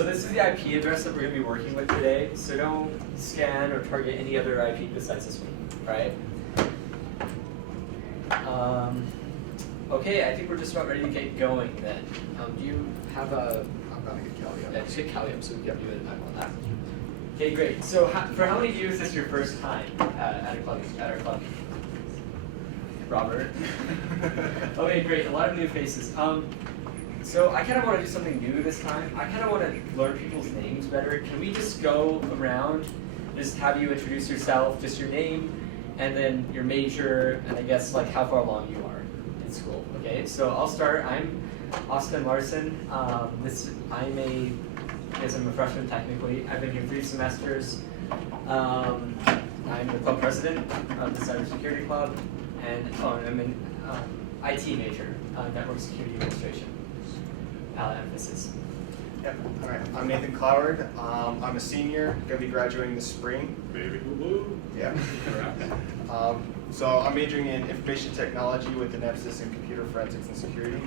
So this is the IP address that we're going to be working with today. So don't scan or target any other IP besides this one, right? Okay, I think we're just about ready to get going then. Do you have a... I'm going to get Callium. Yeah, just get Callium so we can give you a time on that. Okay, great. So for how many of you is this your first time at our club? Robert? Okay, great. A lot of new faces. So I kind of want to do something new this time. I kind of want to learn people's names better. Can we just go around, just have you introduce yourself, just your name, and then your major, and I guess like how far along you are in school. Okay, so I'll start. I'm Austin Larson. I'm a freshman technically. I've been here 3 semesters. I'm the club president of the cybersecurity club, and I'm an IT major, network security administration. Emphasis. Yep. All right. I'm Nathan Cloward. I'm a senior. Going to be graduating this spring. Baby. Woo-woo. Yeah. So I'm majoring in information technology with an emphasis in computer forensics and security.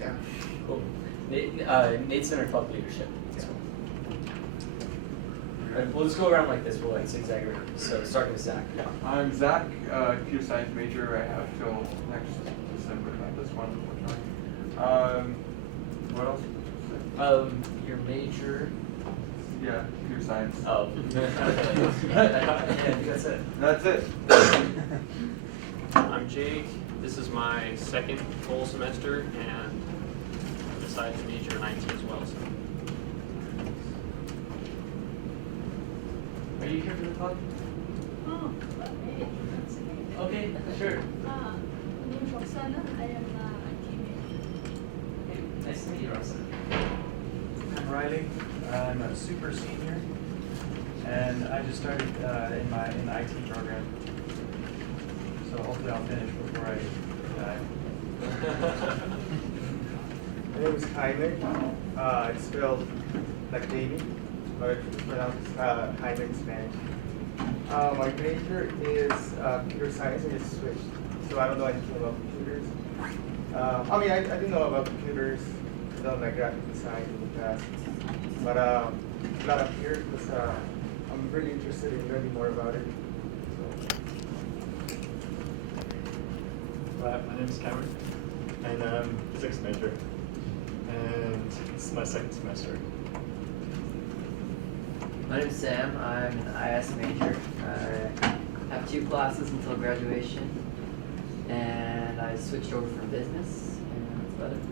Yeah. Cool. Nate's in our club leadership. Yeah. All right, we'll just go around like this. We'll like zigzag around. So starting with Zach. Yeah. I'm Zach, computer science major. I have till next December, not this one, unfortunately. What else? Your major. Yeah, computer science. Oh. Yeah, that's it. That's it. I'm Jake. This is my second full semester, and I decided to major in IT as well. So. Are you here for the club? Oh, okay. That's okay. Okay, sure. My name is Roxana. I am IT major. Okay, nice to meet you, Roxana. I'm Riley. I'm a super senior, and I just started in the IT program. So hopefully I'll finish before I die. My name is Jaime. It's spelled like baby, but it's pronounced Jaime in Spanish. My major is computer science, and it's switched. So I don't know anything about computers. I mean, I do know about computers. I've done like graphic design in the past. But not up here because I'm really interested in learning more about it. My name is Cameron, and I'm a physics major, and this is my second semester. My name is Sam. I'm an IS major. I have 2 classes until graduation, and I switched over from business, and that's about it.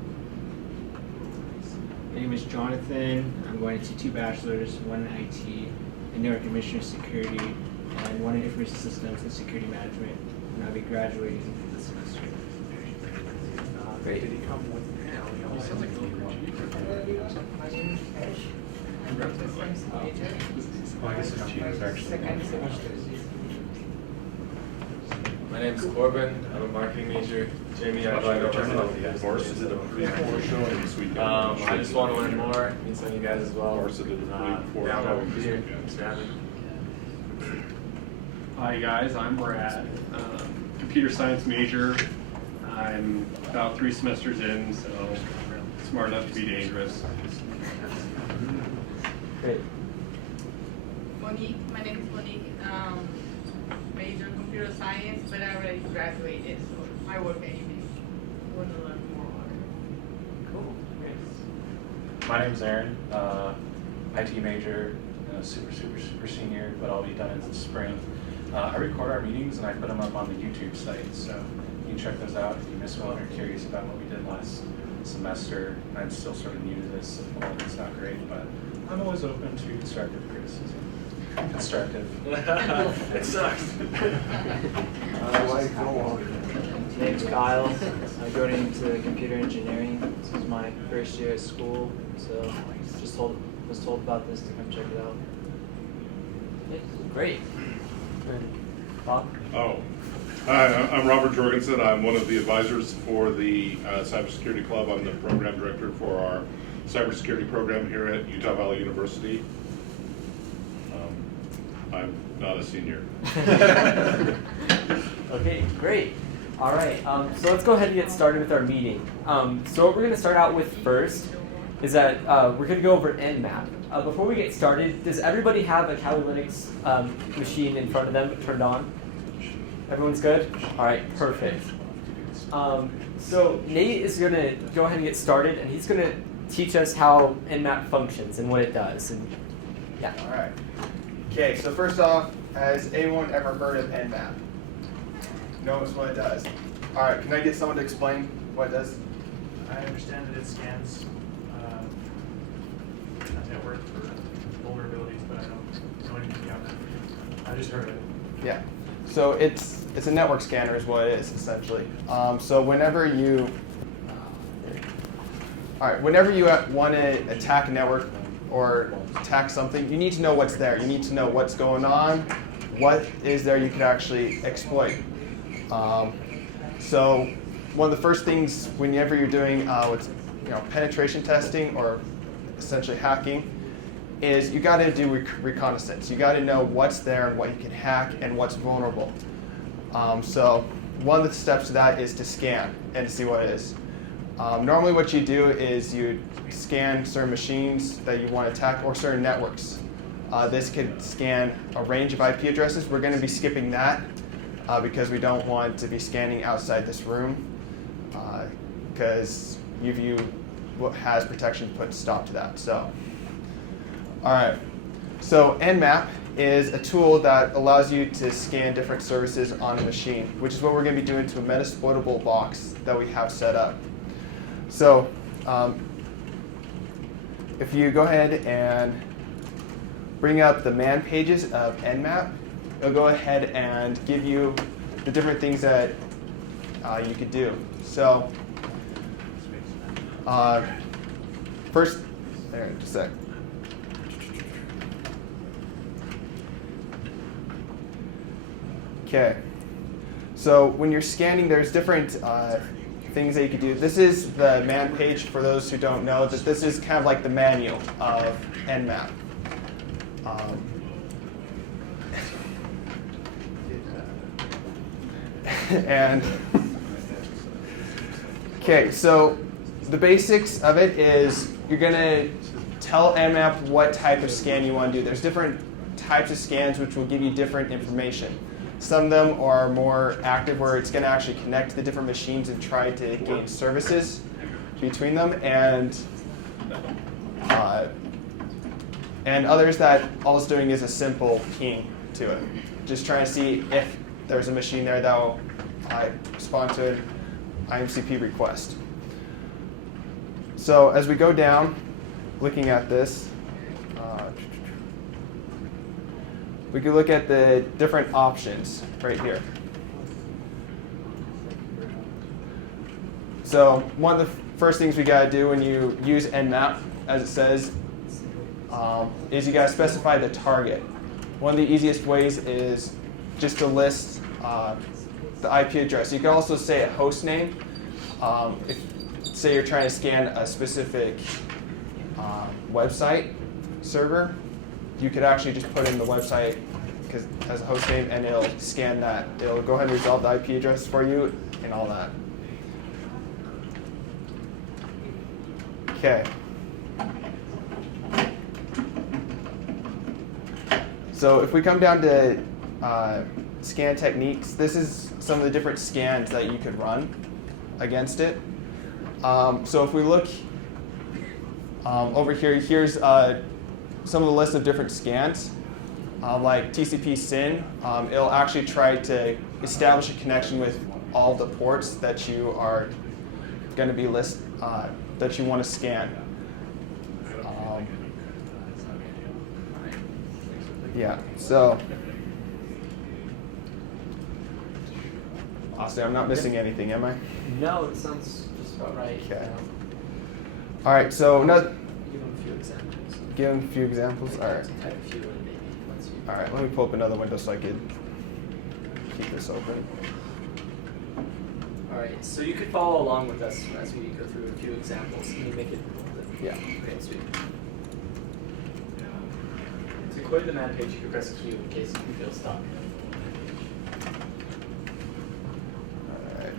My name is Jonathan. I'm going to 2 bachelors, 1 in IT, and network administration security, and 1 in information systems and security management, and I'll be graduating this semester. Great. Did he come with now? He sounds like Well, I guess it's cheese, actually. My name is Corbin. I'm a marketing major. Jamie, I invite over to Varsity did a pre-4 show this weekend. I just want to learn more, meet some of you guys as well. Varsity did a pre-4 Yeah, I'm show over this here. weekend. Thanks for having me. Hi guys, I'm Brad, computer science major. I'm about 3 semesters in, so smart enough to be dangerous. Great. Monique, my name is Monique. Major in computer science, but I already graduated, so I work anyway. I want to learn more. Cool. Great. My name's Aaron, IT major, super senior, but I'll be done in the spring. I record our meetings and I put them up on the YouTube site, so you can check those out if you missed one or curious about what we did last semester. I'm still sort of new to this, so the quality's not great, but I'm always open to constructive criticism. Constructive. It sucks. My name's Kyle. I'm going into computer engineering. This is my first year at school, so was told about this to come check it out. Okay, great. Bob? Oh. Hi, I'm Robert Jorgensen. I'm one of the advisors for the Cybersecurity Club. I'm the program director for our cybersecurity program here at Utah Valley University. I'm not a senior. Okay, great. All right, so let's go ahead and get started with our meeting. So what we're going to start out with first is that we're going to go over Nmap. Before we get started, does everybody have a Kali Linux machine in front of them turned on? Everyone's good? All right, perfect. So Nate is going to go ahead and get started, and he's going to teach us how Nmap functions and what it does. And yeah. All right. Okay, so first off, has anyone ever heard of Nmap? Knows what it does? All right, can I get someone to explain what it does? I understand that it scans a network for vulnerabilities, but I don't know anything beyond that. I just heard of it. Yeah. So it's a network scanner is what it is essentially. So whenever you want to attack a network or attack something, you need to know what's there. You need to know what's going on, what is there you can actually exploit. So one of the first things whenever you're doing what's penetration testing or essentially hacking is you got to do reconnaissance. You got to know what's there and what you can hack and what's vulnerable. So one of the steps to that is to scan and to see what it is. Normally what you do is you scan certain machines that you want to attack or certain networks. This could scan a range of IP addresses. We're going to be skipping that because we don't want to be scanning outside this room because UVU has protection to put a stop to that. So, all right. So Nmap is a tool that allows you to scan different services on a machine, which is what we're going to be doing to a metasploitable box that we have set up. So if you go ahead and bring up the man pages of Nmap, it'll go ahead and give you the different things that you could do. So first, there, just a sec. Okay. So when you're scanning, there's different things that you could do. This is the man page for those who don't know. That this is kind of like the manual of Nmap. And okay, so the basics of it is you're going to tell Nmap what type of scan you want to do. There's different types of scans which will give you different information. Some of them are more active where it's going to actually connect to the different machines and try to gain services between them, and others that all it's doing is a simple ping to it. Just trying to see if there's a machine there that will respond to an IMCP request. So as we go down, looking at this, we can look at the different options right here. So one of the first things we got to do when you use Nmap, as it says, is you got to specify the target. One of the easiest ways is just to list the IP address. You can also say a host name. If, say you're trying to scan a specific website server, you could actually just put in the website as a host name, and it'll scan that. It'll go ahead and resolve the IP address for you and all that. Okay. So if we come down to scan techniques, this is some of the different scans that you could run against it. So if we look over here, here's some of the list of different scans. Like TCP SYN, it'll actually try to establish a connection with all the ports that you are going to be that you want to scan. Yeah, so Austin, I'm not missing anything, am I? No, it sounds just about right. Okay. All right, so Give them a few examples. Give them a few examples. All right. Type a few in maybe. All right, let me pull up another window so I can keep this open. All right, so you could follow along with us as we go through a few examples. Can you make it a little bit? Yeah. Okay, sweet. To quit the man page, you can press Q in case you feel stuck. All right.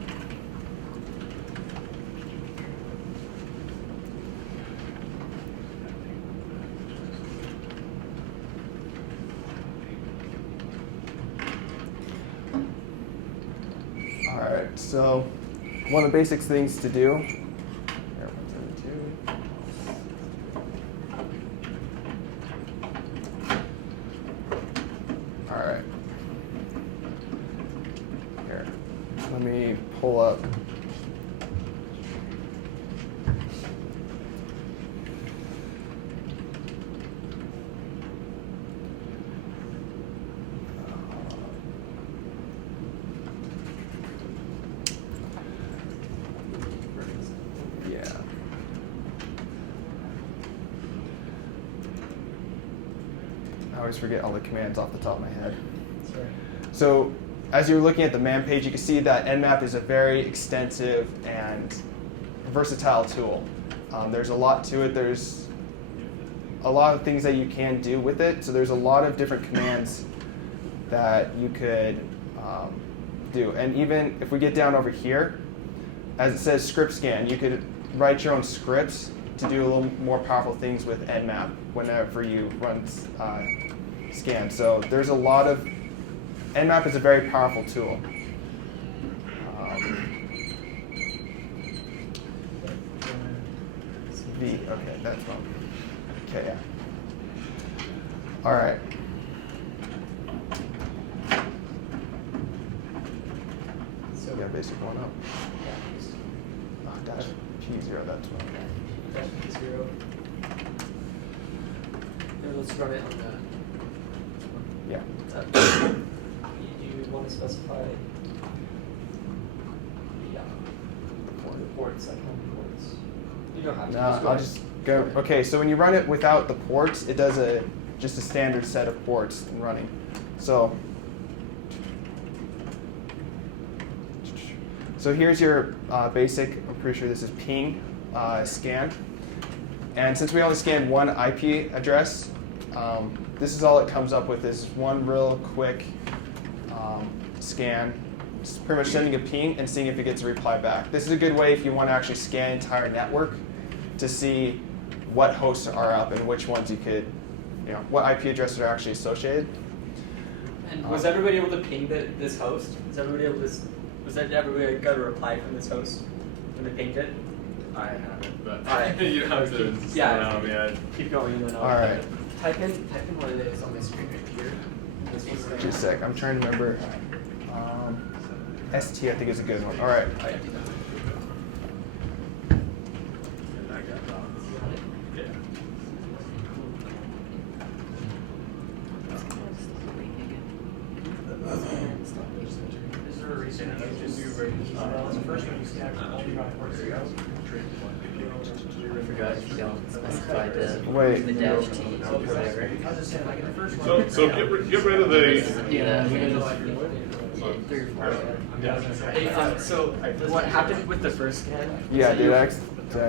right, so one of the basic things to do. Here, 172. All right. Here, let me pull up. Yeah. I always forget all the commands off the top of my head. Sorry. So as you're looking at the man page, you can see that Nmap is a very extensive and versatile tool. There's a lot to it. There's a lot of things that you can do with it. So there's a lot of different commands that you could do. And even if we get down over here, as it says script scan, you could write your own scripts to do a little more powerful things with Nmap whenever you run scan. So there's a lot of, Nmap is a very powerful tool. V, okay, that's wrong. Okay, yeah. All right. So Yeah, basic one up. Oh, dash P0, that's wrong. dash P0. Now let's run it on the. Yeah. Do you want to specify the ports, like how many ports? You don't have to. No, go I'll ahead. just go. Okay, so when you run it without the ports, it does just a standard set of ports in running. So here's your basic. I'm pretty sure this is ping scan. And since we only scan one IP address, this is all it comes up with is one real quick scan. It's pretty much sending a ping and seeing if it gets a reply back. This is a good way if you want to actually scan entire network to see what hosts are up and which ones you could, what IP addresses are actually associated. And was everybody able to ping this host? Was everybody got a reply from this host when they pinged it? I haven't, but Alright. you have to slow down, yeah. Keep going and then I'll Alright. type in what it is on my screen right here. This one's Just a sec. I'm trying to remember. ST, I think, is a good one. All right. And I got dots. Yeah. Is there a reason you just do the first one you stack only on ports zero? I forgot if you don't specify the Wait. the dash T or whatever. I was just saying, like in the first one. So get rid of the. Yeah, we can just 3 or 4. Hey, so what happened with the first scan? Yeah, So did you- I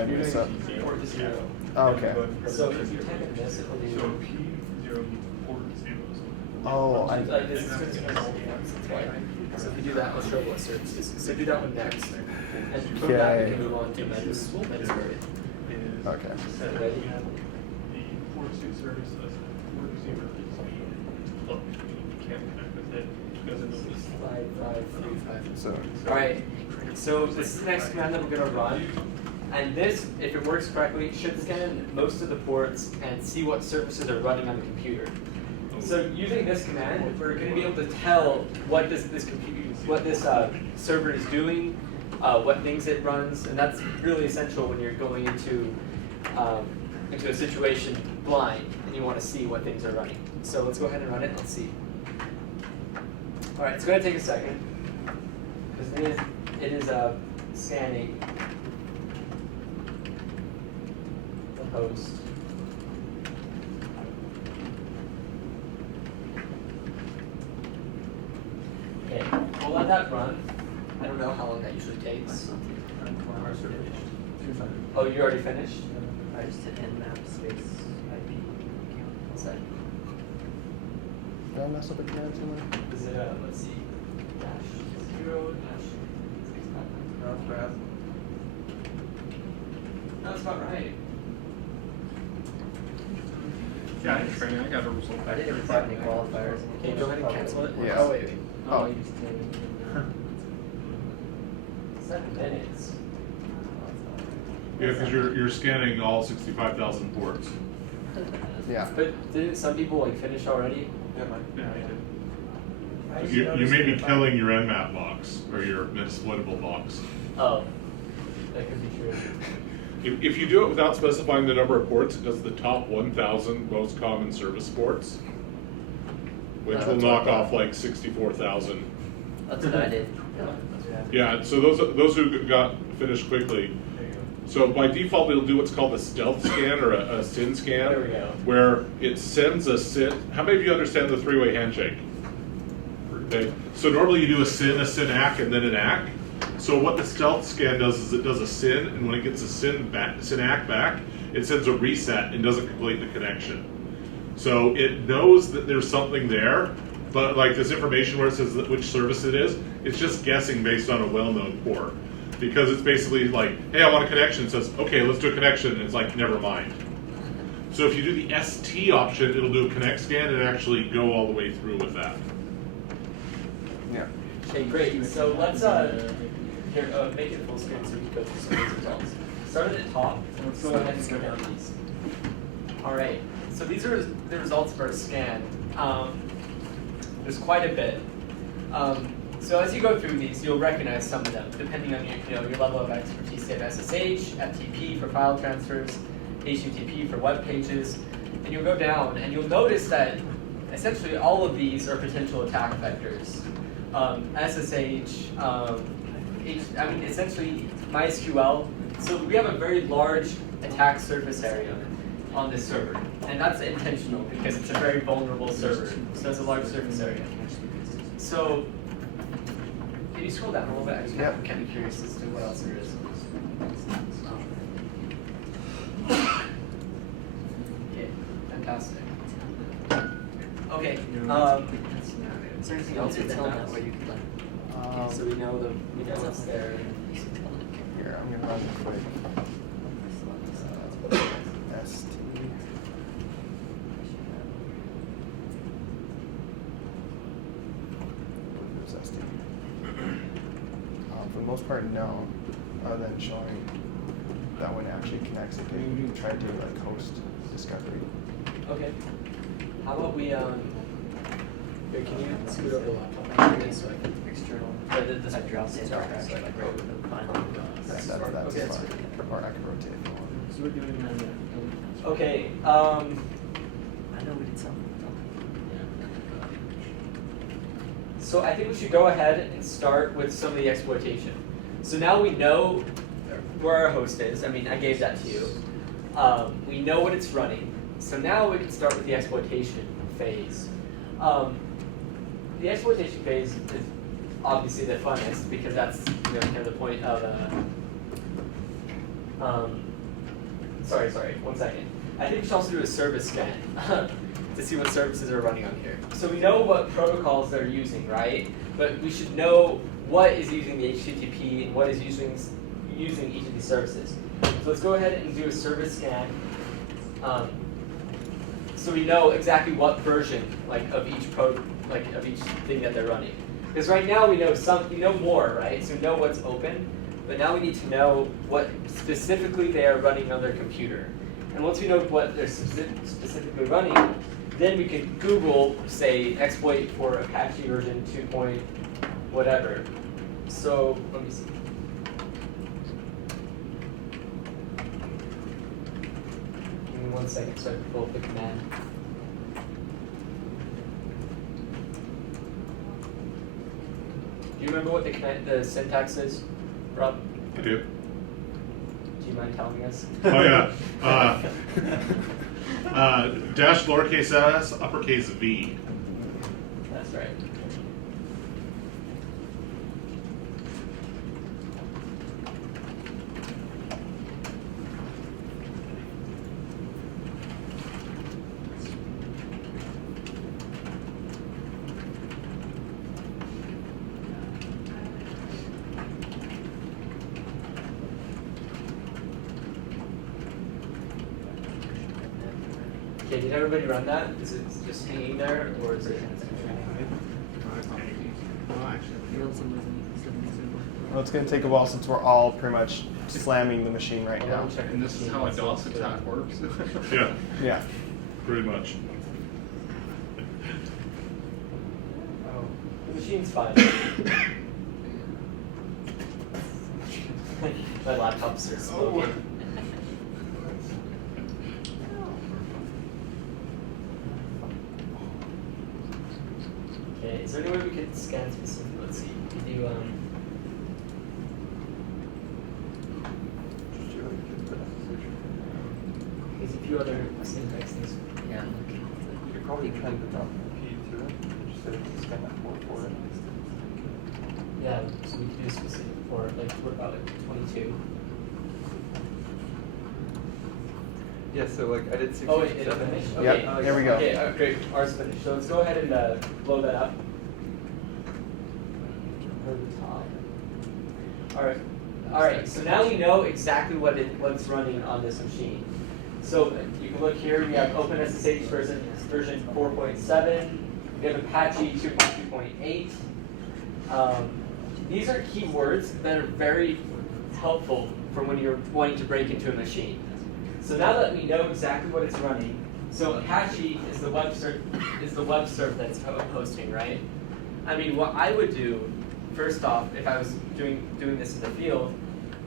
mess up? Port to 0. Oh, okay. So if you type in this, it'll do. Oh, Like this is going to be only once. That's why. So if you do that, I'll show what services. So do that one next. And from that, we can move on to metasploit. Okay. Ready? Slide 5, 3, 5. So, All right. So this is the next command that we're going to run. And this, if it works correctly, should scan most of the ports and see what services are running on the computer. So using this command, we're going to be able to tell what this server is doing, what things it runs, and that's really essential when you're going into a situation blind and you want to see what things are running. So let's go ahead and run it and let's see. All right, it's going to take a second because it is scanning the host. Okay, we'll let that run. I don't know how long that usually takes. Oh, you already finished? I just hit Nmap space IP count. What's that? did I mess up a command somewhere? Is it, let's see, -0, -655? No, it's bad. No, that's about right. Yeah, I'm training. I got a result. I didn't even have any qualifiers. Okay, go ahead and cancel it. Yeah. Oh, wait. Oh. You just did it. 7 minutes. Yeah, because you're scanning all 65,000 ports. Yeah. But didn't some people like finish already? Yeah, mine. Yeah, I did. You may be killing your Nmap box or your metasploitable box. Oh, that could be true. If you do it without specifying the number of ports, it does the top 1,000 most common service ports, which will knock off like 64,000. That's what I did. Yeah, so those who got finished quickly. So by default, it'll do what's called a stealth scan or a SYN scan, There we go. where it sends a SYN. How many of you understand the three-way handshake? Okay. So normally you do a SYN, ACK, and then an ACK. So what the stealth scan does is it does a SYN, and when it gets a SYN-ACK back, it sends a reset and doesn't complete the connection. So it knows that there's something there, but like this information where it says which service it is, it's just guessing based on a well-known port. Because it's basically like, hey, I want a connection. It says, okay, let's do a connection. And it's like, never mind. So if you do the ST option, it'll do a connect scan and actually go all the way through with that. Yeah. Okay, great. So let's here, make it full screen so we can go through some of these results. Start at the top, and let's go ahead and go down these. All right. So these are the results for a scan. There's quite a bit. So as you go through these, you'll recognize some of them, depending on your level of expertise. You have SSH, FTP for file transfers, HTTP for web pages, and you'll go down and you'll notice that essentially all of these are potential attack vectors. SSH, essentially MySQL. So we have a very large attack surface area on this server, and that's intentional because it's a very vulnerable server. So it's a large surface area. So can you scroll down a little bit? I'm kind of curious as to what else there is. Yeah, fantastic. Okay. Is there anything else you tell that where you can like? So we know what's there. Here, I'm gonna run quick. ST. Where's ST? For the most part, no. Other than showing that one actually connects, if you try to do like host discovery. Okay. How about we here, can you scoot over the laptop so I can external? This drops in our actually like right with the final. That's okay, fine. that's good. Or I can rotate if you want. So we're doing Okay. I know we did something. So I think we should go ahead and start with some of the exploitation. So now we know where our host is. I mean, I gave that to you. We know what it's running. So now we can start with the exploitation phase. The exploitation phase is obviously the funnest because that's kind of the point of sorry, 1 second. I think we should also do a service scan to see what services are running on here. So we know what protocols they're using, right? But we should know what is using the HTTP and what is using each of these services. So let's go ahead and do a service scan. So we know exactly what version of each thing that they're running. Because right now we know more, right? So we know what's open, but now we need to know what specifically they are running on their computer. And once we know what they're specifically running, then we can Google, say, exploit for Apache version 2 point whatever. So let me see. Give me 1 second so I can pull up the command. Do you remember what the syntax is, Rob? I do. Do you mind telling us? Oh yeah. Dash lowercase s, uppercase v. That's right. Okay, did everybody run that? Is it just hanging there, or is it? Well, it's going to take a while since we're all pretty much slamming the machine right now. And this is how a DOS attack works. Yeah, Yeah. pretty much. Oh, the machine's fine. My laptop starts smoking. Okay, is there any way we could scan specific? Let's see. We could do there's a few other syntax things. Yeah. You probably can put down the key to it. Just scan that port for it. Yeah, so we could do specific for like what about like 22? Yeah, so like I did 6. Oh wait, it finished? Okay. Yep, there we go. Okay, great. Ours finished. So let's go ahead and blow that up. Over the top. All right. So now we know exactly what's running on this machine. So you can look here. We have OpenSSH version 4.7. We have Apache 2.2.8. These are keywords that are very helpful for when you're wanting to break into a machine. So now that we know exactly what it's running, so Apache is the web server that's hosting, right? I mean, what I would do, first off, if I was doing this in the field,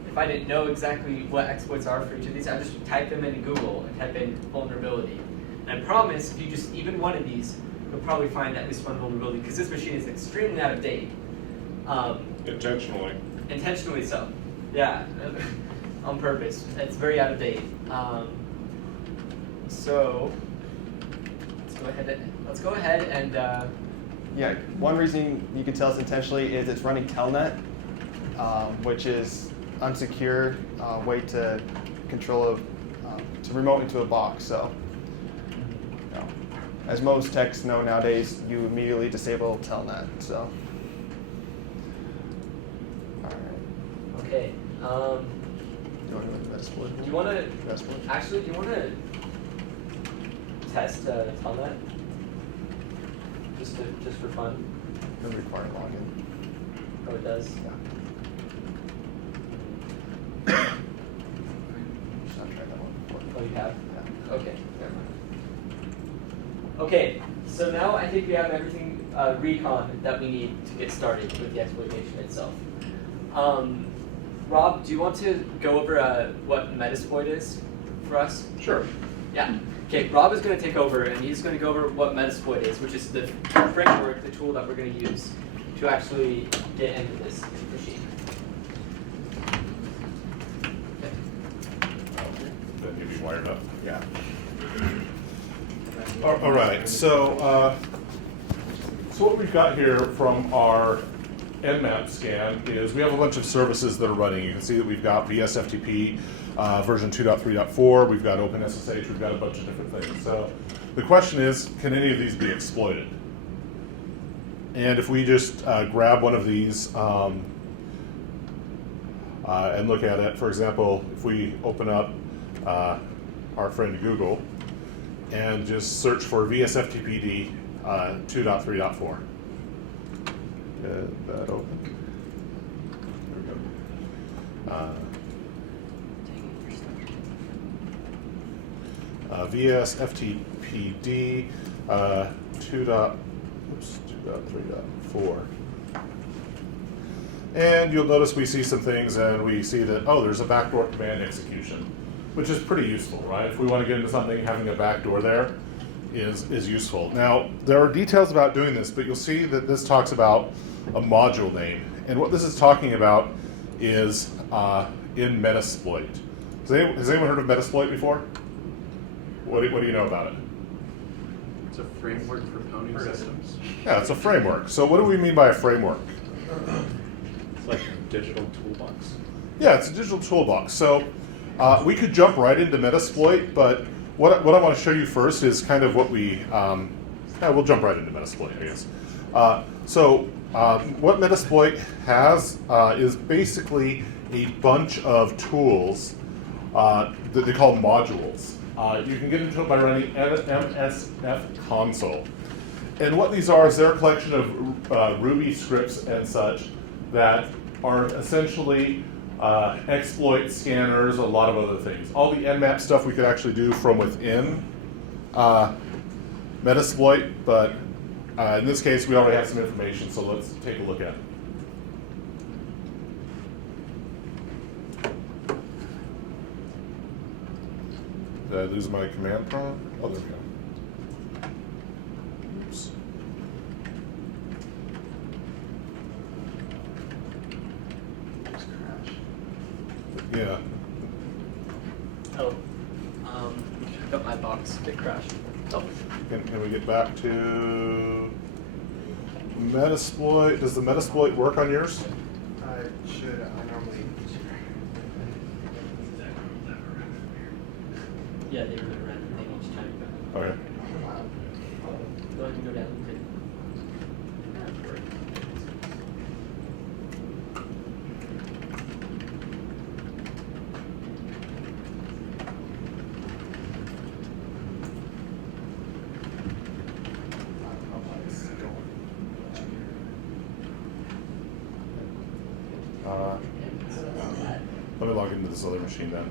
if I didn't know exactly what exploits are for each of these, I'd just type them into Google and type in vulnerability. And I promise, if you just even one of these, you'll probably find at least one vulnerability, because this machine is extremely out of date. Intentionally. Intentionally so. Yeah. On purpose. It's very out of date. So let's go ahead and Yeah, one reason you can tell it's intentionally is it's running Telnet, which is unsecured way to control to remote into a box. So, you know, as most techs know nowadays, you immediately disable Telnet. So, all right. okay. Do you want to go to Metasploit? Do you want to Metasploit? actually? Do you want to test Telnet? Just for fun. It doesn't require login. Oh, it does. Yeah. Just not tried that one before. Oh, you have? Yeah. Okay. Never mind. Okay. So now I think we have everything recon that we need to get started with the exploitation itself. Rob, do you want to go over what metasploit is for us? Sure. Yeah. Okay, Rob is going to take over, and he's going to go over what metasploit is, which is the framework, the tool that we're going to use to actually get into this machine. Then you'll be wired up. Yeah. All right, so what we've got here from our Nmap scan is we have a bunch of services that are running. You can see that we've got VSFTP version 2.3.4, we've got OpenSSH, we've got a bunch of different things. So the question is, can any of these be exploited? And if we just grab one of these and look at it, for example, if we open up our friend Google and just search for VSFTPD 2.3.4. Get that open. There we go. VSFTPD 2.3.4. And you'll notice we see some things and we see that, oh, there's a backdoor command execution, which is pretty useful, right? If we want to get into something, having a backdoor there is useful. Now, there are details about doing this, but you'll see that this talks about a module name. And what this is talking about is in Metasploit. Has anyone heard of Metasploit before? What do you know about it? It's a framework for coding systems. Yeah, it's a framework. So what do we mean by a framework? It's like a digital toolbox. Yeah, it's a digital toolbox. So we could jump right into Metasploit, but what I want to show you first is kind of what we, we'll jump right into Metasploit, I guess. What Metasploit has is basically a bunch of tools that they call modules. You can get into it by running MSF console. And what these are is they're a collection of Ruby scripts and such that are essentially exploit scanners, a lot of other things. All the Nmap stuff we could actually do from within metasploit, but in this case we already have some information, so let's take a look at it. Did I lose my command prompt? Oh, there we go. Oops. Yeah. Oh, got my box. It crashed. Oh. Can we get back to metasploit? Does the metasploit work on yours? I should. I normally. Yeah, they were gonna run the thing each time. Okay. Go ahead and go down. Let me log into this other machine then.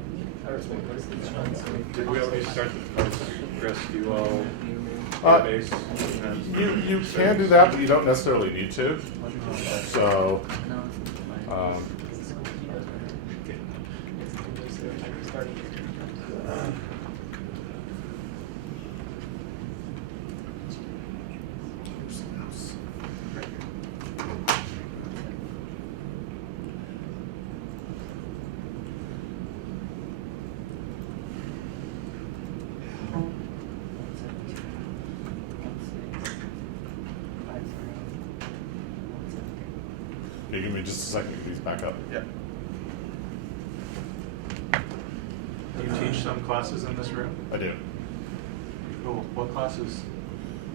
Did we already start the PostgreSQL database? You can do that, but you don't necessarily need to. So, okay, give me just a second to get these back up. Yep. You teach some classes in this room? I do. Cool. What classes?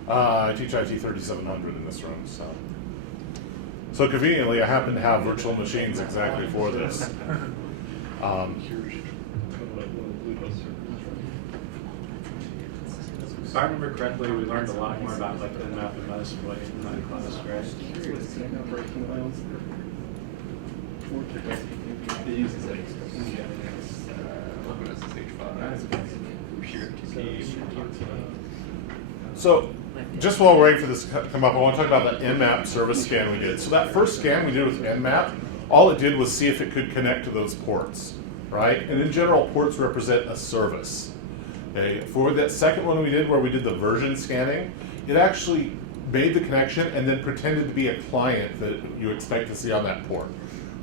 I teach IT 3700 in this room, so conveniently, I happen to have virtual machines exactly for this. If I remember correctly, we learned a lot more about like the Nmap and metasploit in that class, right? So, just while we're waiting for this to come up, I want to talk about the Nmap service scan we did. So that first scan we did with Nmap, all it did was see if it could connect to those ports, right? And in general, ports represent a service. Okay, for that second one we did where we did the version scanning, it actually made the connection and then pretended to be a client that you expect to see on that port.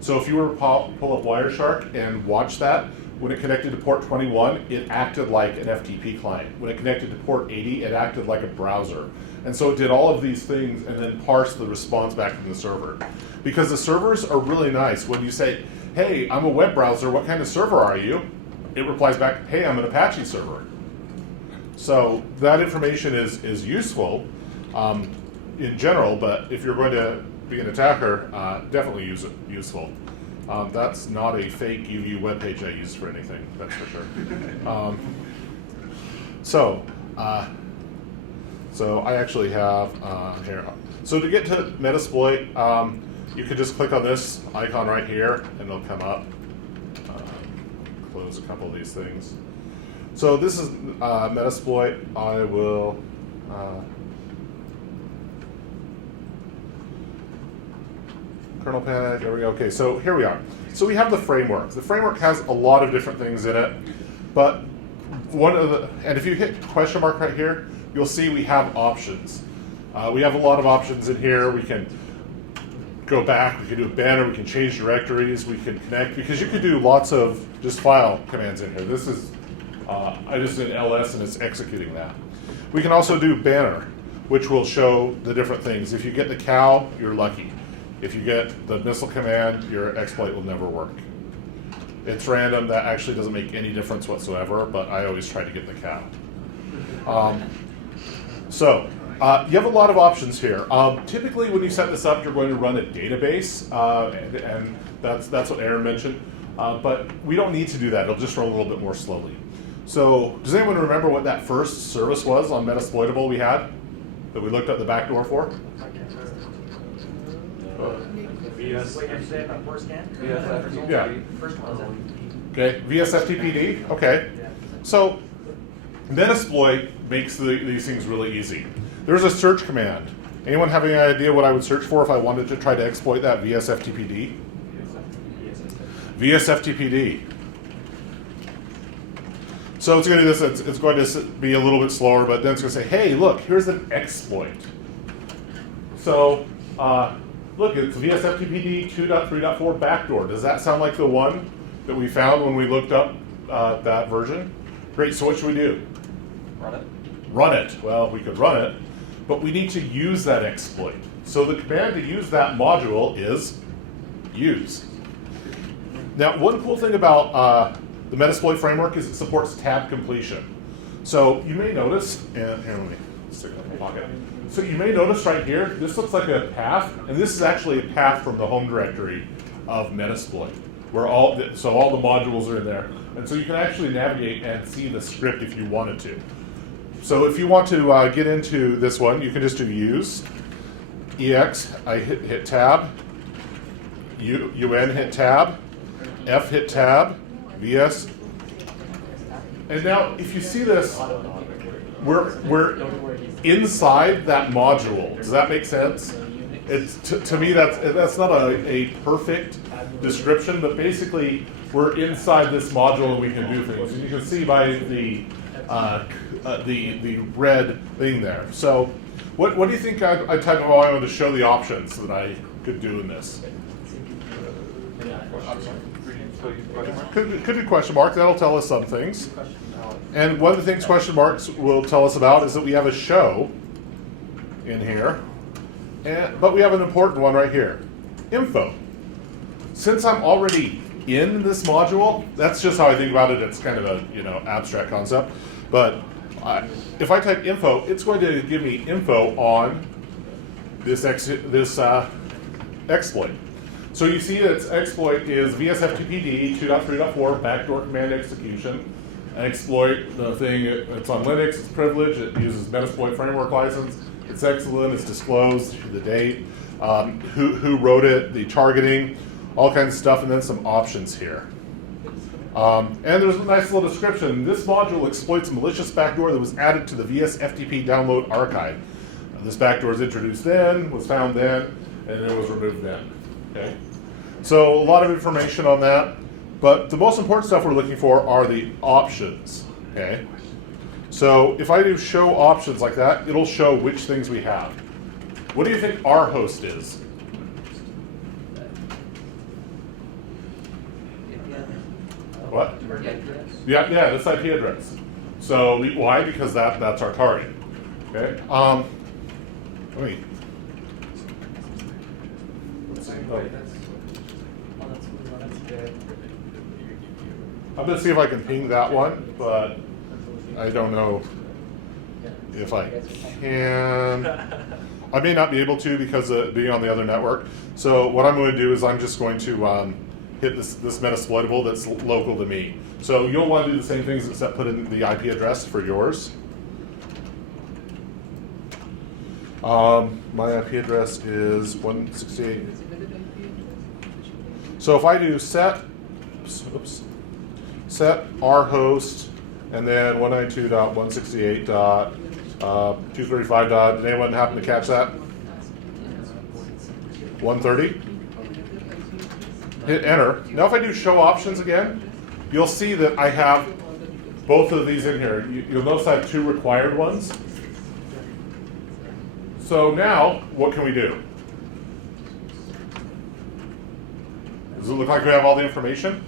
So if you were to pull up Wireshark and watch that, when it connected to port 21, it acted like an FTP client. When it connected to port 80, it acted like a browser. And so it did all of these things and then parsed the response back from the server. Because the servers are really nice. When you say, hey, I'm a web browser, what kind of server are you? It replies back, hey, I'm an Apache server. So that information is useful in general, but if you're going to be an attacker, definitely use it useful. That's not a fake UVU webpage I use for anything, that's for sure. So I actually have here. So to get to metasploit, you could just click on this icon right here, and it'll come up. Close a couple of these things. So this is metasploit. I will. Kernel panic, there we go. Okay, so here we are. So we have the framework. The framework has a lot of different things in it, but and if you hit question mark right here, you'll see we have options. We have a lot of options in here. We can go back, we can do a banner, we can change directories, we can connect, because you could do lots of just file commands in here. This is, I just did ls and it's executing that. We can also do banner, which will show the different things. If you get the cow, you're lucky. If you get the missile command, your exploit will never work. It's random, that actually doesn't make any difference whatsoever, but I always try to get the cow. You have a lot of options here. Typically when you set this up, you're going to run a database, and that's what Aaron mentioned, but we don't need to do that. It'll just run a little bit more slowly. So does anyone remember what that first service was on Metasploitable we had, that we looked at the backdoor for? VS. Wait, did you say about port scan? Yeah. First one was Okay, VSFTPD. Okay. So Metasploit makes these things really easy. There's a search command. Anyone have any idea what I would search for if I wanted to try to exploit that VSFTPD? VSFTPD. So it's going to do this. It's going to be a little bit slower, but then it's going to say, "Hey, look, here's an exploit." So look, it's VSFTPD 2.3.4 backdoor. Does that sound like the one that we found when we looked up that version? Great. So what should we do? Run it. Run it. Well, we could run it, but we need to use that exploit. So the command to use that module is use. Now, one cool thing about the Metasploit framework is it supports tab completion. So you may notice, and here, let me stick it in my pocket. So you may notice right here, this looks like a path, and this is actually a path from the home directory of Metasploit, where all the modules are in there. And so you can actually navigate and see the script if you wanted to. So if you want to get into this one, you can just do use, EX, I hit tab, UN hit tab, F hit tab, VS. And now if you see this, we're inside that module. Does that make sense? It's to me that's not a perfect description, but basically we're inside this module and we can do things. And you can see by the red thing there. So what do you think I typed? Oh, I wanted to show the options that I could do in this. Could do question mark. That'll tell us some things. And one of the things question marks will tell us about is that we have a show in here, but we have an important one right here, info. Since I'm already in this module, that's just how I think about it. It's kind of a abstract concept, but if I type info, it's going to give me info on this exploit. So you see its exploit is VSFTPD 2.3.4 backdoor command execution. An exploit, the thing, it's on Linux, it's privileged, it uses Metasploit framework license, it's excellent, it's disclosed, the date, who wrote it, the targeting, all kinds of stuff, and then some options here. And there's a nice little description. This module exploits a malicious backdoor that was added to the VSFTP download archive. This backdoor was introduced then, was found then, and it was removed then. Okay. So a lot of information on that, but the most important stuff we're looking for are the options. Okay. So if I do show options like that, it'll show which things we have. What do you think our host is? What? Yeah, this IP address. So why? Because that's our target. Okay. Let me. I'm going to see if I can ping that one, but I don't know if I can. I may not be able to because of being on the other network. So what I'm going to do is I'm just going to hit this Metasploitable that's local to me. So you'll want to do the same things except put in the IP address for yours. My IP address is 168. So if I do set our host and then 192.168.235. Did anyone happen to catch that? 130. Hit enter. Now if I do show options again, you'll see that I have both of these in here. You'll notice I have two required ones. So now, what can we do? Does it look like we have all the information?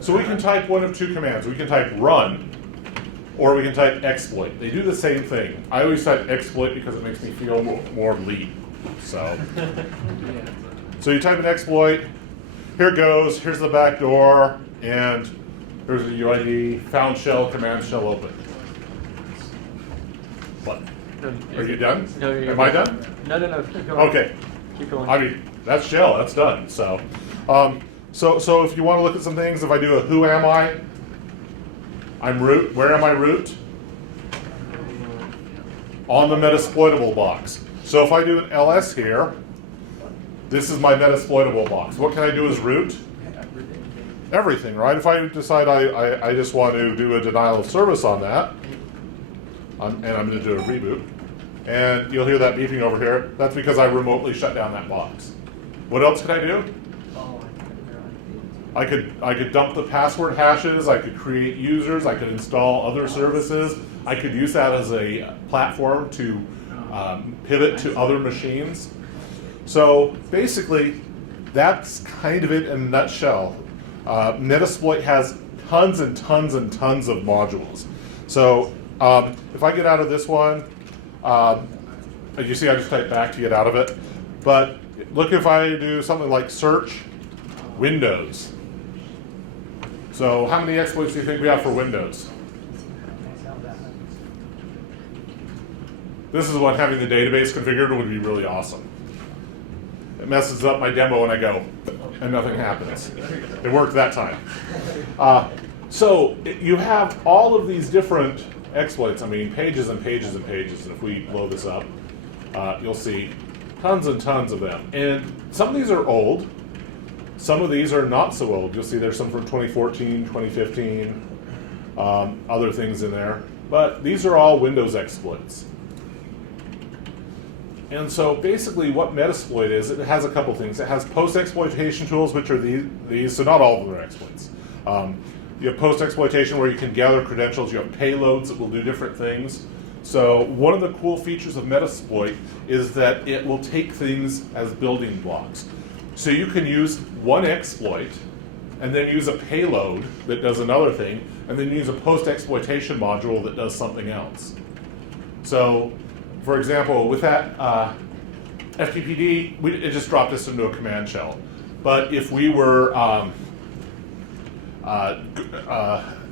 So we can type one of two commands. We can type run, or we can type exploit. They do the same thing. I always type exploit because it makes me feel more lead. So you type an exploit, here it goes, here's the back door, and here's the UID, found shell, command shell open. What? Are you done? No, you're Am I done? No, keep going. Okay. Keep going. I mean, that's shell, that's done. So if you want to look at some things, if I do a who am I, I'm root. Where am I root? On the Metasploitable box. So if I do an ls here, This is my metasploitable box. What can I do as root? Everything, right? If I decide I just want to do a denial of service on that, and I'm going to do a reboot, and you'll hear that beeping over here. That's because I remotely shut down that box. What else could I do? I could dump the password hashes. I could create users. I could install other services. I could use that as a platform to pivot to other machines. So basically, that's kind of it in a nutshell. Metasploit has tons and tons and tons of modules. So if I get out of this one, you see I just type back to get out of it. But look, if I do something like search Windows. So how many exploits do you think we have for Windows? This is what having the database configured would be really awesome. It messes up my demo and I go, and nothing happens. It worked that time. So you have all of these different exploits. I mean, pages and pages and pages. And if we blow this up, you'll see tons and tons of them. And some of these are old. Some of these are not so old. You'll see there's some from 2014, 2015, other things in there. But these are all Windows exploits. And so basically what Metasploit is, it has a couple things. It has post-exploitation tools, which are these, so not all of them are exploits. You have post-exploitation where you can gather credentials. You have payloads that will do different things. So one of the cool features of Metasploit is that it will take things as building blocks. So you can use one exploit and then use a payload that does another thing, and then use a post-exploitation module that does something else. So, for example, with that FTPD, it just dropped us into a command shell. But if we were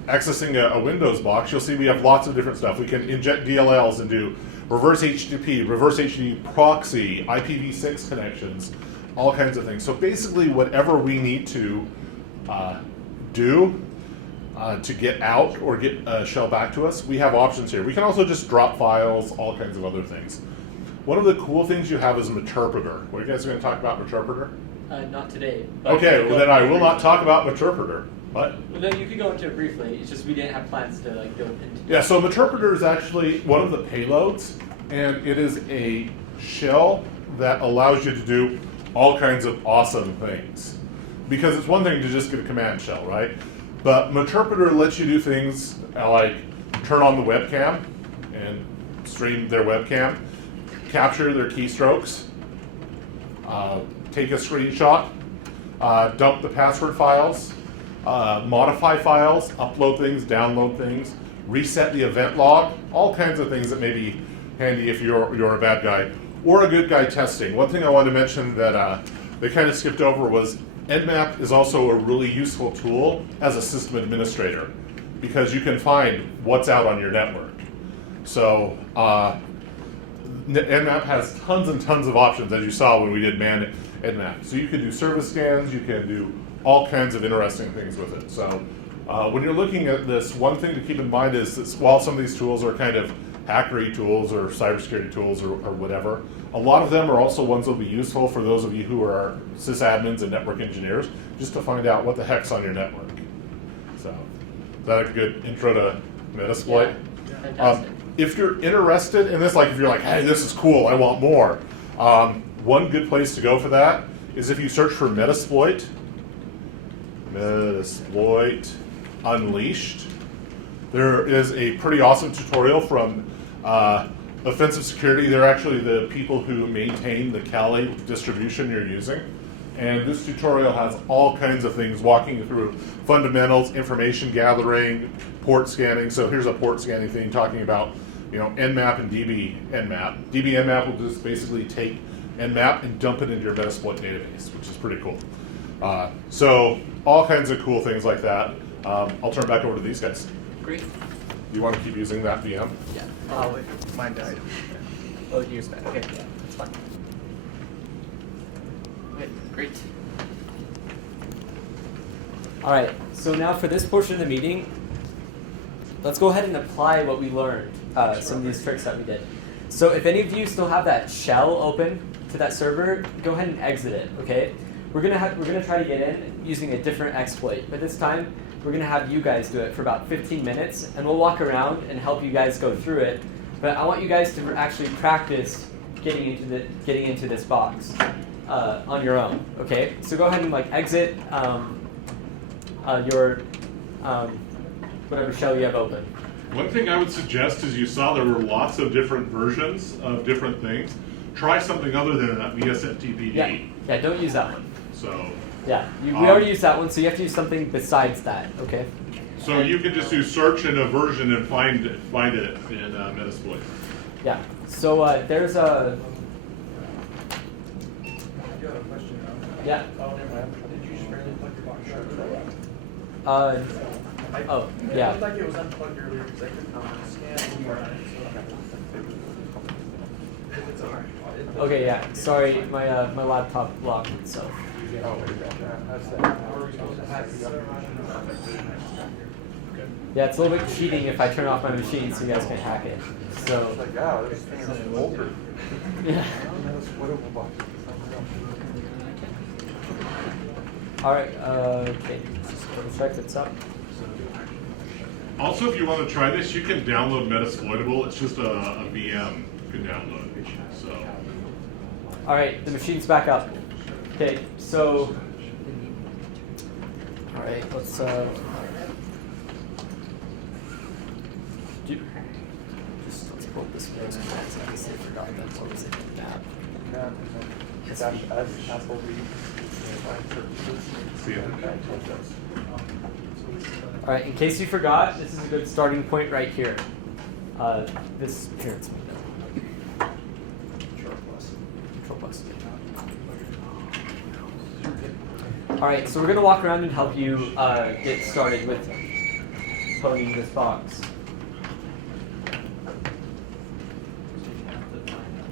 accessing a Windows box, you'll see we have lots of different stuff. We can inject DLLs and do reverse HTTP, reverse HTTP proxy, IPv6 connections, all kinds of things. So basically, whatever we need to do to get out or get a shell back to us, we have options here. We can also just drop files, all kinds of other things. One of the cool things you have is Meterpreter. What are you guys going to talk about Meterpreter? Not today. But Okay, well then I will not talk about Meterpreter. What? Well, no, you could go into it briefly. It's just we didn't have plans to like go into. Yeah, so Meterpreter is actually one of the payloads, and it is a shell that allows you to do all kinds of awesome things. Because it's one thing to just get a command shell, right? But Meterpreter lets you do things like turn on the webcam and stream their webcam, capture their keystrokes, take a screenshot, dump the password files, modify files, upload things, download things, reset the event log, all kinds of things that may be handy if you're a bad guy or a good guy testing. One thing I wanted to mention that they kind of skipped over was Nmap is also a really useful tool as a system administrator because you can find what's out on your network. So Nmap has tons and tons of options, as you saw when we did man Nmap. So you can do service scans, you can do all kinds of interesting things with it. So when you're looking at this, one thing to keep in mind is that while some of these tools are kind of hackery tools or cybersecurity tools or whatever, a lot of them are also ones that will be useful for those of you who are sysadmins and network engineers, just to find out what the heck's on your network. So, is that a good intro to Metasploit? Yeah, fantastic. If you're interested in this, like if you're like, hey, this is cool, I want more, one good place to go for that is if you search for Metasploit Unleashed. There is a pretty awesome tutorial from Offensive Security. They're actually the people who maintain the Kali distribution you're using. And this tutorial has all kinds of things walking you through fundamentals, information gathering, port scanning. So here's a port scanning thing talking about, Nmap and DB Nmap. DB Nmap will just basically take Nmap and dump it into your Metasploit database, which is pretty cool. So all kinds of cool things like that. I'll turn it back over to these guys. Great. You want to keep using that VM? Yeah. Mine died. Oh, yours back. Okay, yeah, that's fine. Okay, great. All right, so now for this portion of the meeting, let's go ahead and apply what we learned, some of these tricks that we did. So if any of you still have that shell open to that server, go ahead and exit it. Okay. We're gonna try to get in using a different exploit, but this time we're gonna have you guys do it for about 15 minutes, and we'll walk around and help you guys go through it. But I want you guys to actually practice getting into this box on your own. Okay. So go ahead and like exit your whatever shell you have open. One thing I would suggest is you saw there were lots of different versions of different things. Try something other than that VSFTPD. Yeah, don't use that one. So. Yeah, we already used that one, so you have to use something besides that, okay? So you can just do search in a version and find it in Metasploit. Yeah, so there's a... I do have a question though. Yeah. Oh, never mind. Did you spray the plug your box shut? Yeah. It looked like it was unplugged earlier because I couldn't scan anymore on it. So it's alright. Okay, yeah. Sorry, my laptop locked itself. Yeah, it's a little bit cheating if I turn off my machine so you guys can hack it. So. It's like, yeah, this thing is older. Yeah. All right. Okay. Just double check this up. Also, if you want to try this, you can download Metasploitable. It's just a VM you can download. So. All right, the machine's back up. Okay, so. All right, let's. Let's pull this first. I guess I forgot that. What was it? Nmap. All right, in case you forgot, this is a good starting point right here. This here, it's Control plus. All right, so we're gonna walk around and help you get started with coding this box.